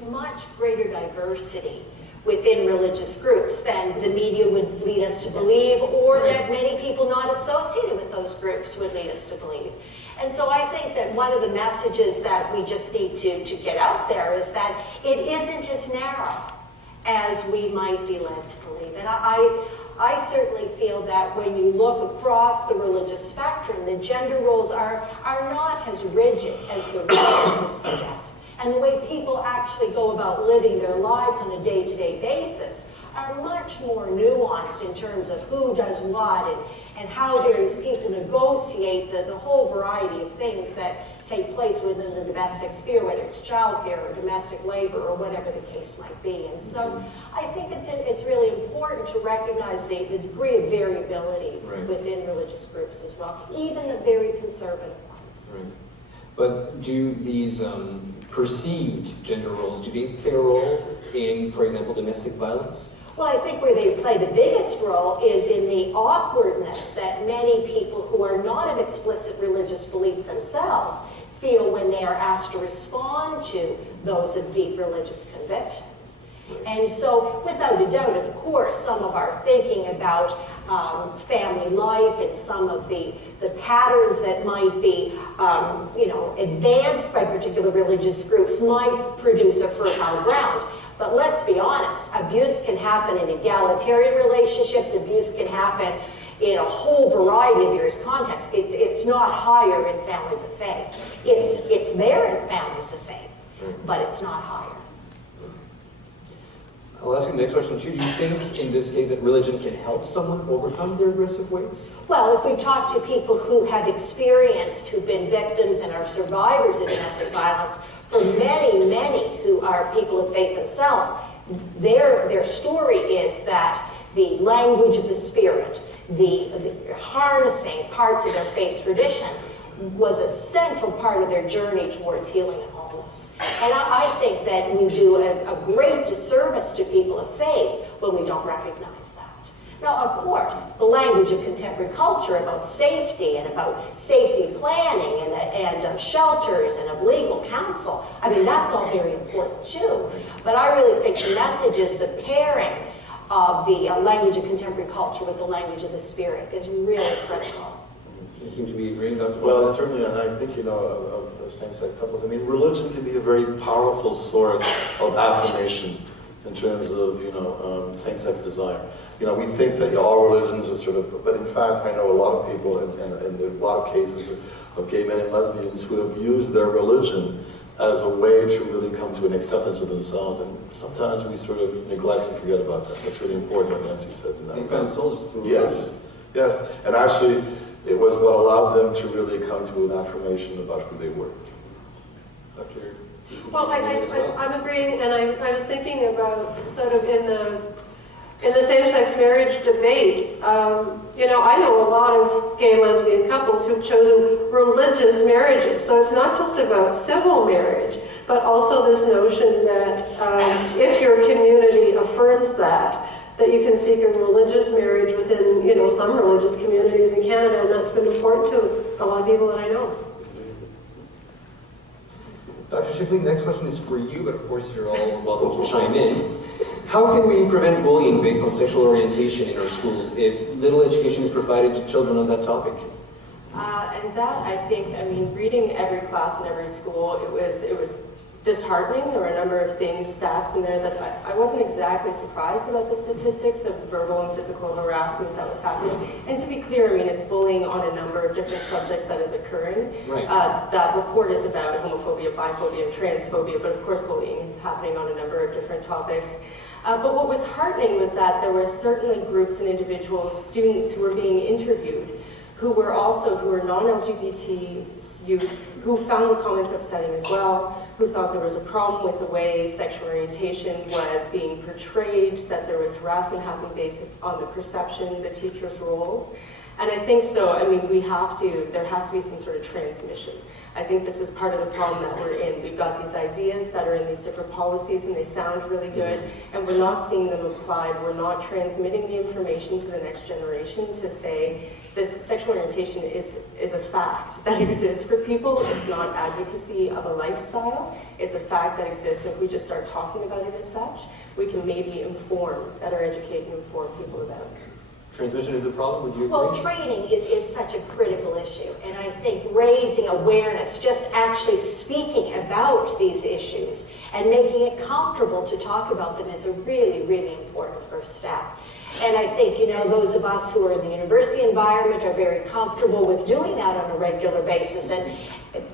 there's much greater diversity within religious groups than the media would lead us to believe, or that many people not associated with those groups would lead us to believe. And so I think that one of the messages that we just need to get out there is that it isn't as narrow as we might be led to believe. And I certainly feel that when you look across the religious spectrum, the gender roles are not as rigid as the religion would suggest. And the way people actually go about living their lives on a day-to-day basis are much more nuanced in terms of who does what and how various people negotiate the whole variety of things that take place within the domestic sphere, whether it's childcare or domestic labor or whatever the case might be. And so I think it's really important to recognize the degree of variability within religious groups as well, even the very conservative ones. Right. But do these perceived gender roles, do they play a role in, for example, domestic violence? Well, I think where they play the biggest role is in the awkwardness that many people who are not of explicit religious belief themselves feel when they are asked to respond to those of deep religious convictions. And so, without a doubt, of course, some of our thinking about family life and some of the patterns that might be, advanced by particular religious groups might produce a fertile ground. But let's be honest, abuse can happen in egalitarian relationships, abuse can happen in a whole variety of various contexts. It's not higher in families of faith. It's there in families of faith, but it's not higher. I'll ask you the next question too. Do you think in this case that religion can help someone overcome their aggressive ways? Well, if we talk to people who have experienced, who've been victims and are survivors of domestic violence, for many, many who are people of faith themselves, their story is that the language of the spirit, the harnessing parts of their faith tradition was a central part of their journey towards healing and wholeness. And I think that we do a great disservice to people of faith when we don't recognize that. Now, of course, the language of contemporary culture about safety and about safety planning and of shelters and of legal counsel, I mean, that's all very important too. But I really think the message is the pairing of the language of contemporary culture with the language of the spirit is really critical. You seem to be agreeing, Dr. Well, certainly, and I think, of same-sex couples, I mean, religion can be a very powerful source of affirmation in terms of, same-sex desire. We think that all religions are sort of, but in fact, I know a lot of people, and there's a lot of cases of gay men and lesbians who have used their religion as a way to really come to an acceptance of themselves, and sometimes we sort of neglect and forget about that. That's really important, what Nancy said in that. They found solace through Yes, and actually, it was what allowed them to really come to an affirmation about who they were. Well, I'm agreeing, and I was thinking about sort of in the same-sex marriage debate. I know a lot of gay lesbian couples who've chosen religious marriages, so it's not just about civil marriage, but also this notion that if your community affirms that you can seek a religious marriage within, some religious communities in Canada, and that's been important to a lot of people that I know. Dr. Shipley, the next question is for you, but of course you're all welcome to chime in. How can we prevent bullying based on sexual orientation in our schools if little education is provided to children on that topic? And that, I think, reading every class in every school, it was disheartening. There were a number of stats in there that I wasn't exactly surprised about the statistics of verbal and physical harassment that was happening. And to be clear, it's bullying on a number of different subjects that is occurring. Right. That report is about homophobia, biphobia, and transphobia, but of course bullying is happening on a number of different topics. But what was heartening was that there were certainly groups and individuals, students who were being interviewed, who were non-LGBT youth, who found the comments upsetting as well, who thought there was a problem with the way sexual orientation was being portrayed, that there was harassment happening based on the perception, the teachers' roles. And I think so, I mean, there has to be some sort of transmission. I think this is part of the problem that we're in. We've got these ideas that are in these different policies and they sound really good, and we're not seeing them applied. We're not transmitting the information to the next generation to say, this sexual orientation is a fact that exists for people. It's not advocacy of a lifestyle. It's a fact that exists. If we just start talking about it as such, we can maybe better educate and inform people about it. Transmission is a problem, would you agree? Well, training is such a critical issue, and I think raising awareness, just actually speaking about these issues and making it comfortable to talk about them is a really, really important first step. And I think, those of us who are in the university environment are very comfortable with doing that on a regular basis, and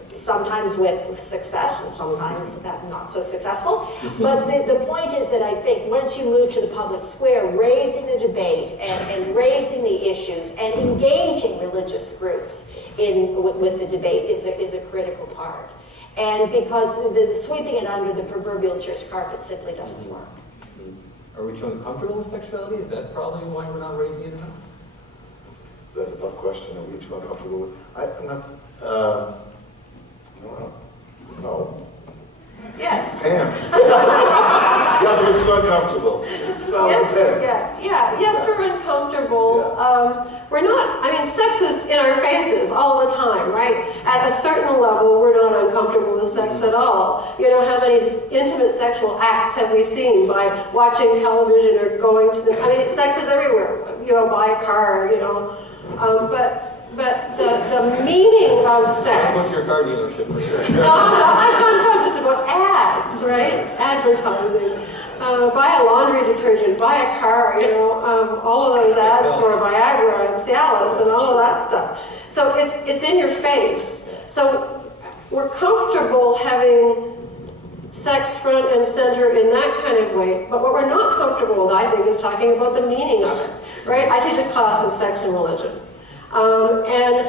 sometimes with success and sometimes not so successful. But the point is that I think once you move to the public square, raising the debate and raising the issues and engaging religious groups with the debate is a critical part. And because the sweeping it under the proverbial church carpet simply doesn't work. Are we too uncomfortable with sexuality? Is that probably why we're not raising it enough? That's a tough question. Are we too uncomfortable with? I'm not. No. Yes. Pam. Yes, we're too uncomfortable. Well, it depends. Yes, we're uncomfortable. We're not, sex is in our faces all the time, right? At a certain level, we're not uncomfortable with sex at all. How many intimate sexual acts have we seen by watching television or going to sex is everywhere. Buy a car, But the meaning of sex. What's your car dealership for sure? No, I'm talking just about ads, right? Advertising. Buy a laundry detergent, buy a car, all of those ads for Viagra and Cialis and all of that stuff. So it's in your face. So we're comfortable having sex front and center in that kind of way, but what we're not comfortable with, I think, is talking about the meaning of it, right? I teach a class of sex and religion. And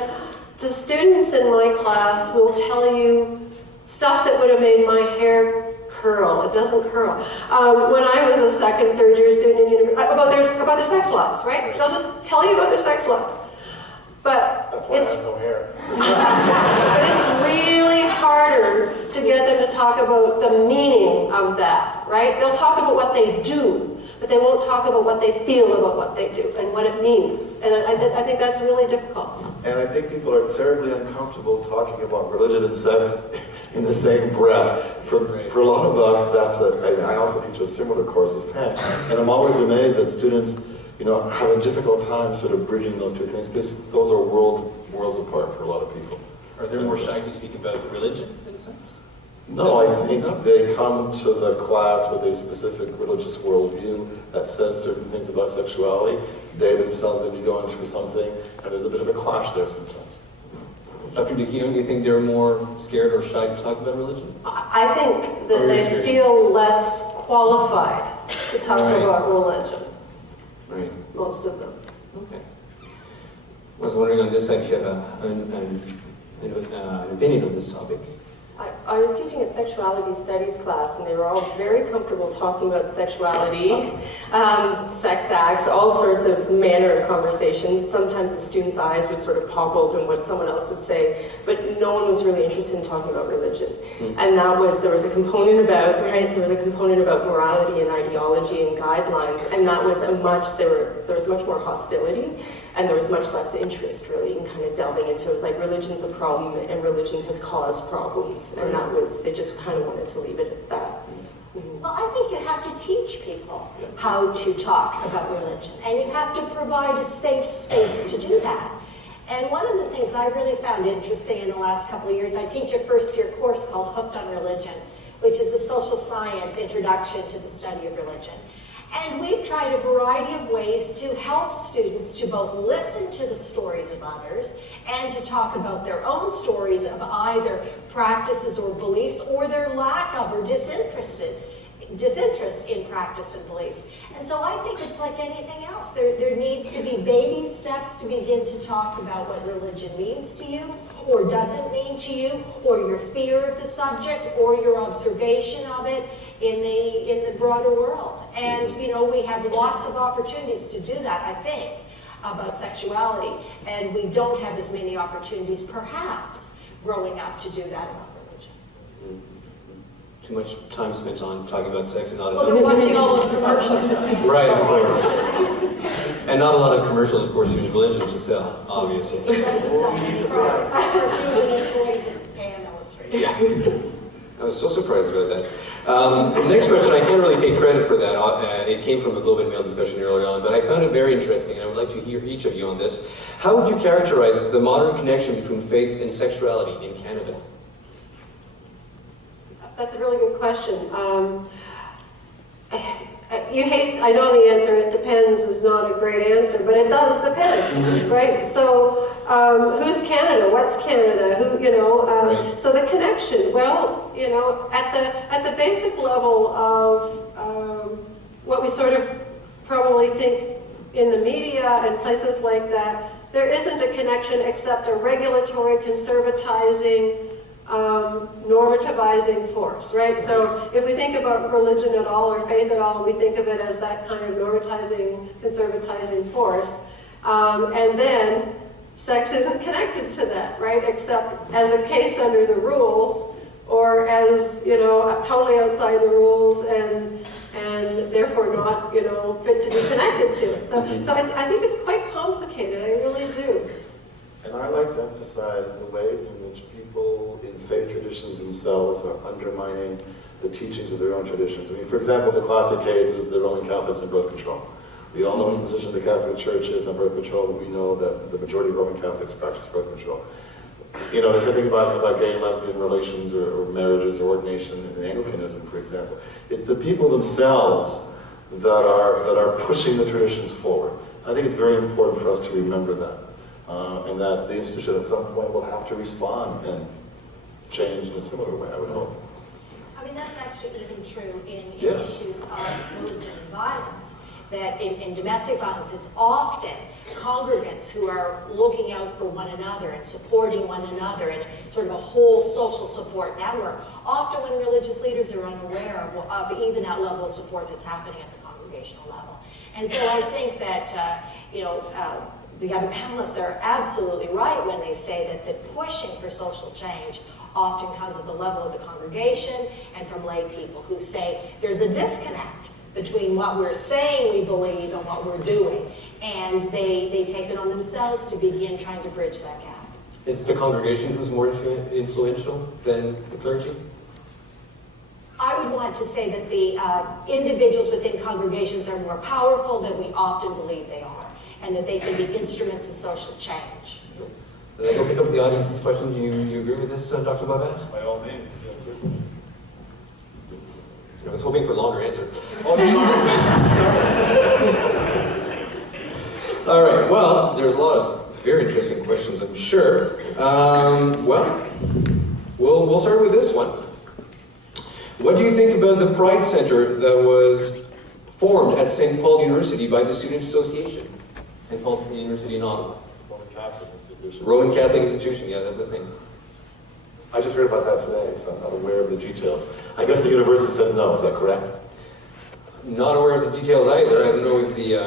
the students in my class will tell you stuff that would have made my hair curl. It doesn't curl. When I was a second, third year student in university, about their sex lives, right? They'll just tell you about their sex lives. But That's why I have no hair. but it's really harder to get them to talk about the meaning of that, right? They'll talk about what they do, but they won't talk about what they feel about what they do and what it means. And I think that's really difficult. And I think people are terribly uncomfortable talking about religion and sex in the same breath. For a lot of us, I also teach a similar course as Pam, and I'm always amazed that students, have a difficult time sort of bridging those two things, because those are worlds apart for a lot of people. Are they more shy to speak about religion in a sense? No, I think they come to the class with a specific religious worldview that says certain things about sexuality. They themselves may be going through something, and there's a bit of a clash there sometimes. Dr. Gatineau, do you think they're more scared or shy to talk about religion? I think that From your they experience? feel less qualified to talk Right. about religion, Right. most of them. Okay. I was wondering on this side if you have an opinion on this topic. I was teaching a sexuality studies class, and they were all very comfortable talking about sexuality, sex acts, all sorts of manner of conversations. Sometimes the students' eyes would sort of pop open what someone else would say, but no one was really interested in talking about religion. And there was a component about, there was a component about morality and ideology and guidelines, and that was there was much more hostility. And there was much less interest, really, in kind of delving into it. It was like religion's a problem, and religion has caused problems. And they just kind of wanted to leave it at that. Well, I think you have to teach people how to talk about religion, and you have to provide a safe space to do that. And one of the things I really found interesting in the last couple of years, I teach a first-year course called Hooked on Religion, which is the social science introduction to the study of religion. And we've tried a variety of ways to help students to both listen to the stories of others and to talk about their own stories of either practices or beliefs or their lack of or disinterest in practice and beliefs. And so I think it's like anything else. There needs to be baby steps to begin to talk about what religion means to you or doesn't mean to you, or your fear of the subject, or your observation of it in the broader world. And we have lots of opportunities to do that, I think. about sexuality, and we don't have as many opportunities, perhaps, growing up to do that about religion. Too much time spent on talking about sex and not Well, enough. they're watching all those commercials. Right, of course. And not a lot of commercials, of course, use religion to sell, obviously. It doesn't sell any products, except for toys and Pam Illustrated. Yeah. I was so surprised about that. The next question, I can't really take credit for that. It came from a Globe and Mail discussion earlier on, but I found it very interesting, and I would like to hear each of you on this. How would you characterize the modern connection between faith and sexuality in Canada? That's a really good question. I know the answer, it depends, is not a great answer, but it does depend, right? So, who's Canada? What's Canada? Who, Right. So the connection, well, at the basic level of what we sort of probably think in the media and places like that, there isn't a connection except a regulatory, conservatizing, normativizing force, right? So if we think about religion at all or faith at all, we think of it as that kind of normatizing, conservatizing force. And then sex isn't connected to that, right? Except as a case under the rules, or as, totally outside the rules and therefore not, fit to be connected to it. So I think it's quite complicated, I really do. And I like to emphasize the ways in which people in faith traditions themselves are undermining the teachings of their own traditions. I mean, for example, the classic case is the Roman Catholics and birth control. We all know what the position of the Catholic Church is on birth control, but we know that the majority of Roman Catholics practice birth control. The same thing about gay and lesbian relations or marriages or ordination in Anglicanism, for example. It's the people themselves that are pushing the traditions forward. I think it's very important for us to remember that. And that the institution at some point will have to respond and change in a similar way, I would hope. I mean, that's actually even true in Yeah. issues of religion and violence. That in domestic violence, it's often congregants who are looking out for one another and supporting one another in sort of a whole social support network. Often when religious leaders are unaware of even that level of support that's happening at the congregational level. And so I think that, the other panelists are absolutely right when they say that the pushing for social change often comes at the level of the congregation and from lay people who say there's a disconnect between what we're saying we believe and what we're doing. And they take it on themselves to begin trying to bridge that gap. It's the congregation who's more influential than the clergy? I would want to say that the individuals within congregations are more powerful than we often believe they are, and that they can be instruments of social change. Did I go pick up the audience's question? Do you agree with this, Dr. Babak? By all means, yes, sir. I was hoping for a longer answer. Oh, sorry. All right, well, there's a lot of very interesting questions, I'm sure. We'll start with this one. What do you think about the Pride Center that was formed at St. Paul University by the Student Association? St. Paul University in Ottawa. Roman Catholic institution. Roman Catholic institution, yeah, that's the thing. I just heard about that today, so I'm not aware of the details. I guess the university said no, is that correct? Not aware of the details either. I don't know if the...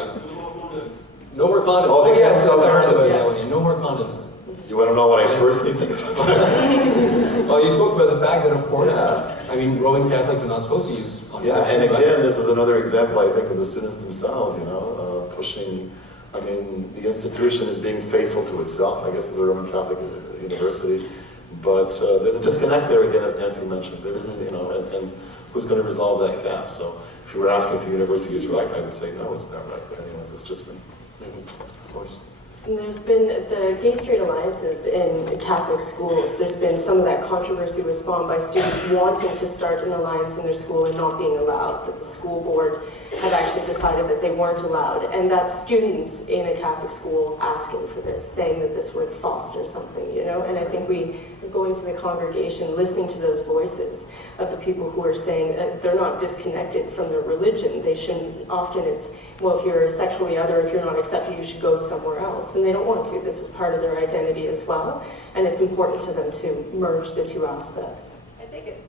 No more condoms. Oh, they can't sell their heard about condoms. that one, yeah. No more condoms. You want to know what I personally think about it? Well, you spoke about the fact that, of course, Yeah. I mean, Roman Catholics are not supposed to use condoms. Yeah, and again, this is another example, I think, of the students themselves, pushing. I mean, the institution is being faithful to itself, I guess, as a Roman Catholic university. But there's a disconnect there again, as Nancy mentioned. There isn't, and who's going to resolve that gap? So if you were asking if the university is right, I would say no, it's not right. But anyways, it's just me. Of course. And there's been the gay straight alliances in Catholic schools. There's been some of that controversy was spawned by students wanting to start an alliance in their school and not being allowed, that the school board had actually decided that they weren't allowed. And that's students in a Catholic school asking for this, saying that this would foster something, And I think going to the congregation, listening to those voices of the people who are saying that they're not disconnected from their religion. They shouldn't, often it's, well, if you're sexually other, if you're not accepted, you should go somewhere else. And they don't want to. This is part of their identity as well. And it's important to them to merge the two aspects. I think it